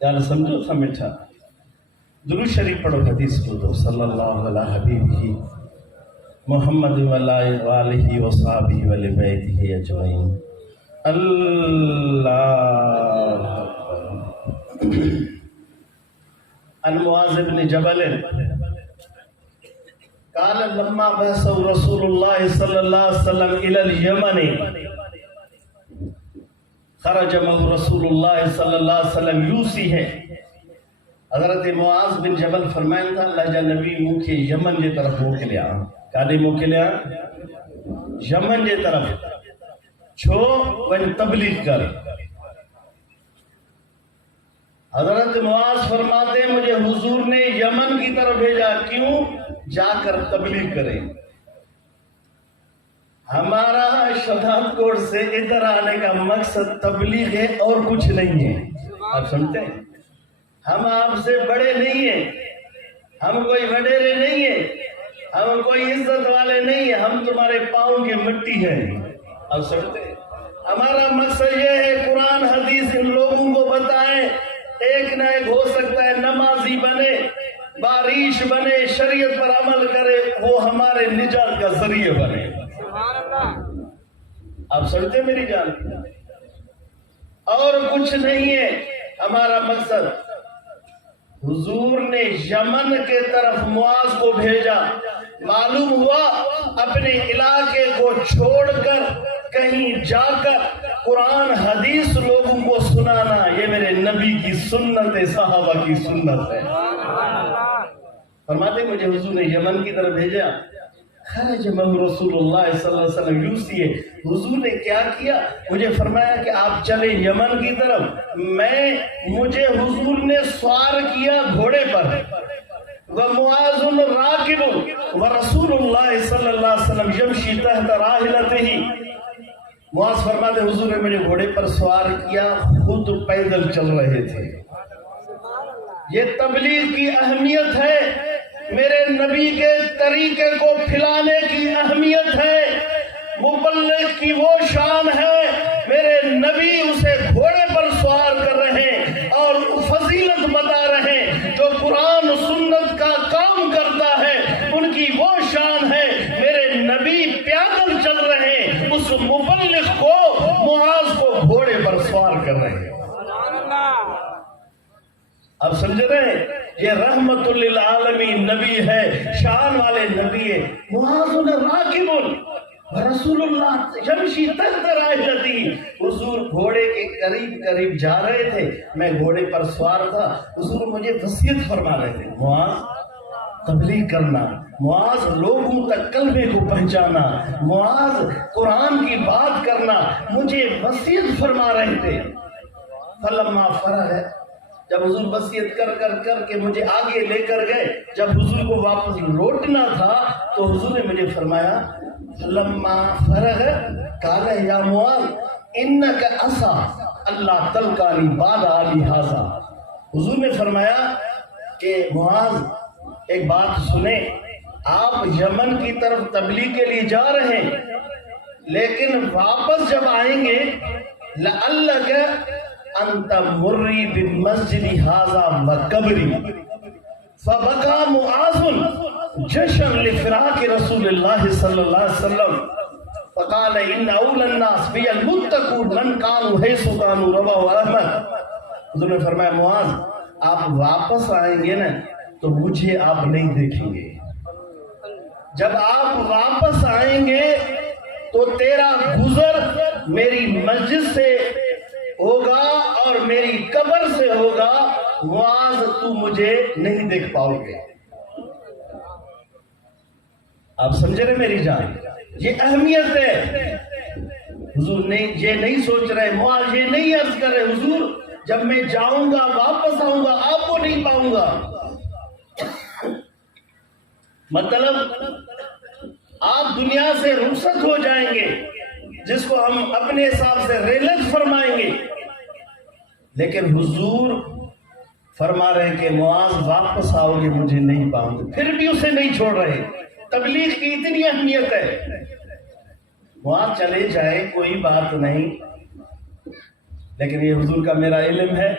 यार समझो सा मीठा दुरूद शरीफ पढ़ो, हदीस को दो सल्लल्लाहु अला हबीबिही मोहम्मद वालिही वसाबिही वली बैतिही अजमईन। अल्लाह अन मुआज़ इब्न जबल काल लम्मा बहसौ रसूलुल्लाह सल्लल्लाहु अलैहि वसल्लम इलल यमन खरज मअहु रसूलुल्लाह सल्लल्लाहु अलैहि वसल्लम यूसी है। हजरत मुआज़ बिन जबल फरमाइन था अल्लाह जा नबी मूंखे यमन जे तरफ मोकिलिया। काॾे मोकिलिया? यमन जे तरफ। छो? वञ तबलीग कर। हजरत मुआज़ फरमाते मुझे हुजूर ने यमन की तरफ भेजा। क्यों? जाकर तबलीग करें। हमारा शहजादकोट से इधर आने का मकसद तबलीग है और कुछ नहीं है। आप सुनते हैं? हम आपसे बड़े नहीं है, हम कोई वडेरे नहीं है, हम कोई इज्जत वाले नहीं है, हम तुम्हारे पाँव की मिट्टी है। अब सुनते हैं? हमारा मकसद ये है कुरान हदीस इन लोगों को बताएं। एक न एक हो सकता है नमाजी बने, बारिश बने, शरीयत पर अमल करे, वो हमारे निजात का जरिए बने। आप सुनते मेरी जान? और कुछ नहीं है हमारा मकसद। हुजूर ने यमन के तरफ मुआज़ को भेजा। मालूम हुआ अपने इलाके को छोड़कर कहीं जाकर कुरान हदीस लोगों को सुनाना, ये मेरे नबी की सुन्नत है, सहाबा की सुन्नत है। फरमाते मुझे हुजूर ने यमन की तरफ भेजा। खरज मअहु रसूलुल्लाह सल्लल्लाहु अलैहि वसल्लम यूसी है। हुजूर ने क्या किया? मुझे फरमाया कि आप चले यमन की तरफ। मुझे हुजूर ने सवार किया घोड़े पर। व मुआज़ुन राकिबुन व रसूलुल्लाह सल्लल्लाहु अलैहि वसल्लम यमशी तहत राहिलतिही। मुआज़ फरमाते हुजूर ने मुझे घोड़े पर सवार किया, खुद पैदल चल रहे थे। ये तबलीग की अहमियत है, मेरे नबी के तरीके को फैलाने की अहमियत है। मुबल्लिग की वो शान है, मेरे नबी उसे घोड़े पर सवार कर रहे हैं और फजीलत बता रहे हैं। जो कुरान सुन्नत का काम करता है उनकी वो शान है। मेरे नबी पैदल चल रहे हैं, उस मुबल्लिग को मुआज़ को घोड़े पर सवार कर रहे हैं। अब समझ रहे हैं? ये रहमतुल लिल आलमीन नबी है, शान वाले नबी है। मुआज़ुन राकिबुन व रसूलुल्लाह यमशी तहत राहिलती। हुजूर घोड़े के करीब करीब जा रहे थे, मैं घोड़े पर सवार था। हुजूर मुझे वसीयत फरमा रहे थे, मुआज़ तबलीग करना, मुआज़ लोगों तक कलमे को पहुंचाना, मुआज़ कुरान की बात करना, मुझे वसीयत फरमा रहे थे। फलम्मा फरग़, जब हुजूर वसीयत कर के मुझे आगे लेकर गए, जब हुजूर को वापस लौटना था तो हुजूर ने मुझे फरमाया लम्मा फरग़ काल या मुआज़ इन्नका असा अल्लाह तलकानी बाद आली हाज़ा। हुजूर ने फरमाया कि मुआज़ एक बात सुने, आप यमन की तरफ तबलीग के लिए जा रहे हैं, लेकिन वापस जब आएंगे लअल्लका अंत मुर्री बिमस्जिदि हाज़ा व कब्री फबका मुआज़ुन जशन लिफ़िराक़ रसूलिल्लाह सल्लल्लाहु अलैहि वसल्लम फ़क़ाल इन्न औलन नास बिल मुत्तक़ून मन कानू हैसु कानू रवाहु अहमद। हुज़ूर ने फरमाया मुआज़ आप वापस आएंगे ना तो मुझे आप नहीं देखेंगे। जब आप वापस आएंगे तो तेरा गुजर मेरी मस्जिद से होगा और मेरी कब्र से होगा। मुआज़ तू मुझे नहीं देख पाओगे। आप समझ रहे मेरी जान? ये अहमियत है। हुजूर ने ये नहीं सोच रहे, मुआज़ ये नहीं अर्ज कर रहे हुजूर जब मैं जाऊंगा वापस आऊंगा आपको नहीं पाऊंगा। मतलब आप दुनिया से रुखसत हो जाएंगे, जिसको हम अपने हिसाब से रेलत फरमाएंगे। लेकिन हुजूर फरमा रहे कि मुआज़ वापस आओगे मुझे नहीं पाओगे, फिर भी उसे नहीं छोड़ रहे। तबलीग की इतनी अहमियत है। वहां चले जाए कोई बात नहीं, लेकिन ये हुजूर का मेरा इल्म है